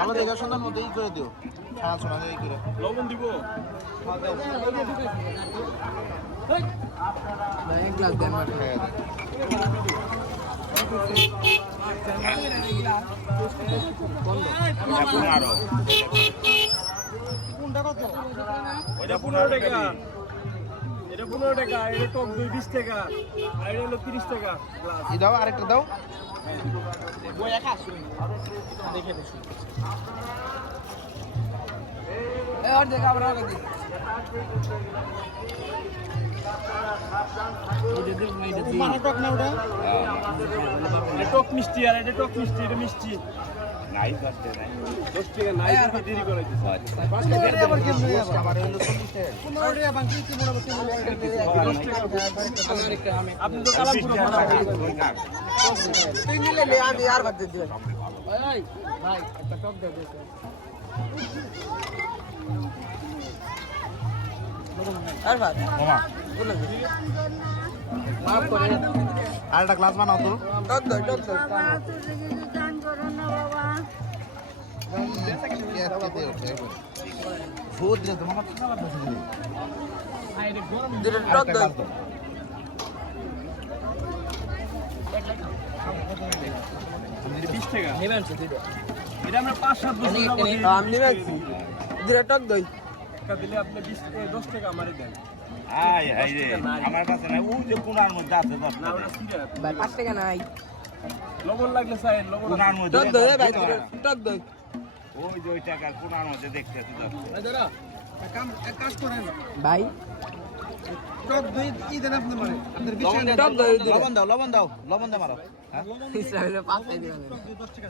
আমাদের এগার সন্ধ্যার মধ্যেই করে দিও খাওয়া শোনা এই করে লবণ দিব এক গ্লাস দেন কোনটা কত ওইটা 15 টাকা এটা 15 টাকা এটা টক 20 টাকা আর এটা হলো 30 টাকা গ্লাস এই দাও আরেকটা দাও বই একা শুন দেখে বসুন এই আর দেখা আমরা আগে দিই মানে টক না ওটা এটা টক মিষ্টি আর এটা টক মিষ্টি এটা মিষ্টি নাই করতে নাই 10 টাকা নাই দিতে দেরি করে দিছে আবার কি আবার হলো 40 টাকা 15 টাকা বাকি কি বড় বড় 10 টাকা আপনি তো কালাম পুরো তিন নিলে লে আমি আর বাদ দিয়ে দিলাম ভাই ভাই একটা টক দাও দেখো আর বাদ মামা বলো মাফ করে আরেকটা গ্লাস বানাও তো টক দাও জান করো না বাবা ভূত দিলে তোমার কি লাগবে আইরে গরম দিলে টক দাও এটা আমরা 5-7 বছর আমি নিয়েছি দিলে টক দই একটা দিলে আপনি 10 টাকা আমারে দেন আই আই রে আমার কাছে নাই ওই যে কোনার মধ্যে আছে না ওটা সিরিয়াস ভাই 5 টাকা নাই লবণ লাগলে স্যার লবণ কোনার মধ্যে টক দই ভাই টক দই ওই যে ওই টাকা কোনার মধ্যে দেখতে আছে ভাই দাদা এক কাজ করেন ভাই টক দই কি দেন আপনি মানে আপনার বিষয় টক দই লবণ দাও মারো হ্যাঁ ইসরায়েলে 5 টাকা দিবেন 10 টাকা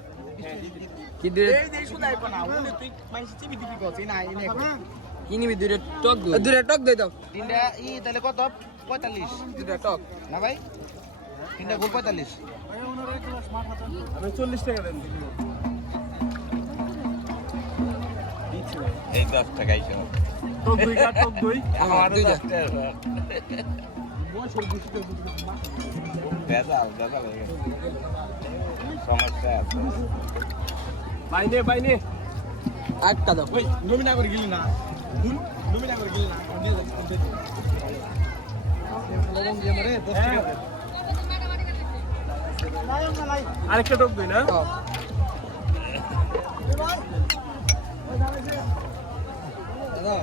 কি দিবে এই শুধাই পানা ওনে তুই মাইছি চিবি দিবি কই না এনে কি নিবি দুইটা টক দই দাও তিনটা ই তাহলে কত 45 দুইটা টক না ভাই তিনটা গোল 45 ভাই ওনার এক গ্লাস মাছ হাতে আমি 40 টাকা দেন দিচ্ছি ভাই এই 10 টাকাই ছিল টক দই আমার 10 টাকা বছর বুঝতে বেজা হয়ে গেছে সমস্যা আছে বাইনে একটা দাও ওই নমিনা করে গেলি না নমিনা করে গেলি না নিয়ে যাই লবণ দিয়ে মারে 10 টাকা আরেকটা টক দই না দাদা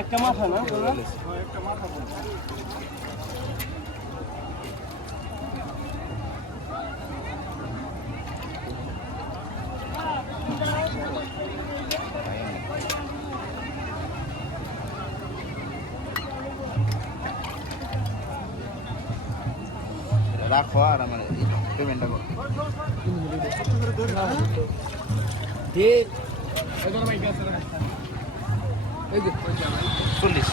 একটা মাথা না একটা মাথা রাখো আর আমার পেমেন্টটা করো এই যে 40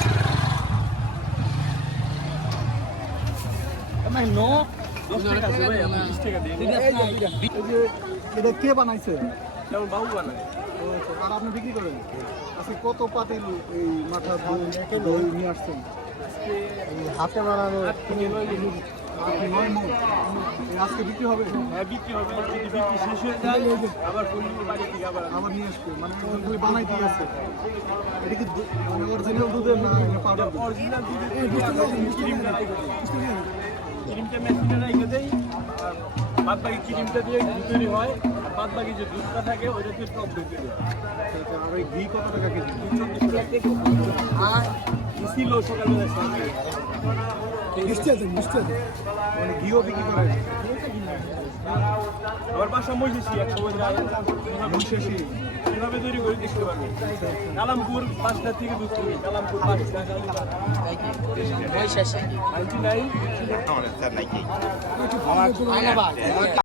আমি নো 10 টাকা আছে ভাই আপনি 20 টাকা দিন এই যে এটা কে বানাইছে যেমন বাবু বানায় আর আপনি বিক্রি করেন আজকে কত পাতিল এই মাথা দই নিয়ে আসছেন হাতে বানানো আজকে বিক্রি হবে হ্যাঁ বিক্রি হবে যদি বিক্রি শেষ হয়ে যায় আবার বাড়ি থেকে আবার নিয়ে আসবে মানে দই বানাই দিয়ে আছে এটা কি মানে অরিজিনাল দুধের না পাউডার অরিজিনাল দুধের ক্রিমটা মেশিনে রেখে দেই আর বাদ বাকি ক্রিমটা দিয়ে দুধ তৈরি হয় আর বাদ বাকি যে দুধটা থাকে ওইটা দিয়ে টক দই তৈরি হয় আর ওই ঘি কত টাকা কেজি 24 টাকা আর ছিল সকালে মিষ্টি আছে মানে ঘিও বিক্রি করে আবার বাসা মহিষী এক সময় মহিষী কিভাবে তৈরি করে দেখতে পারবে কালামপুর 5টা থেকে দুধ তৈরি কালামপুর 5টা মহিষী 99 আমার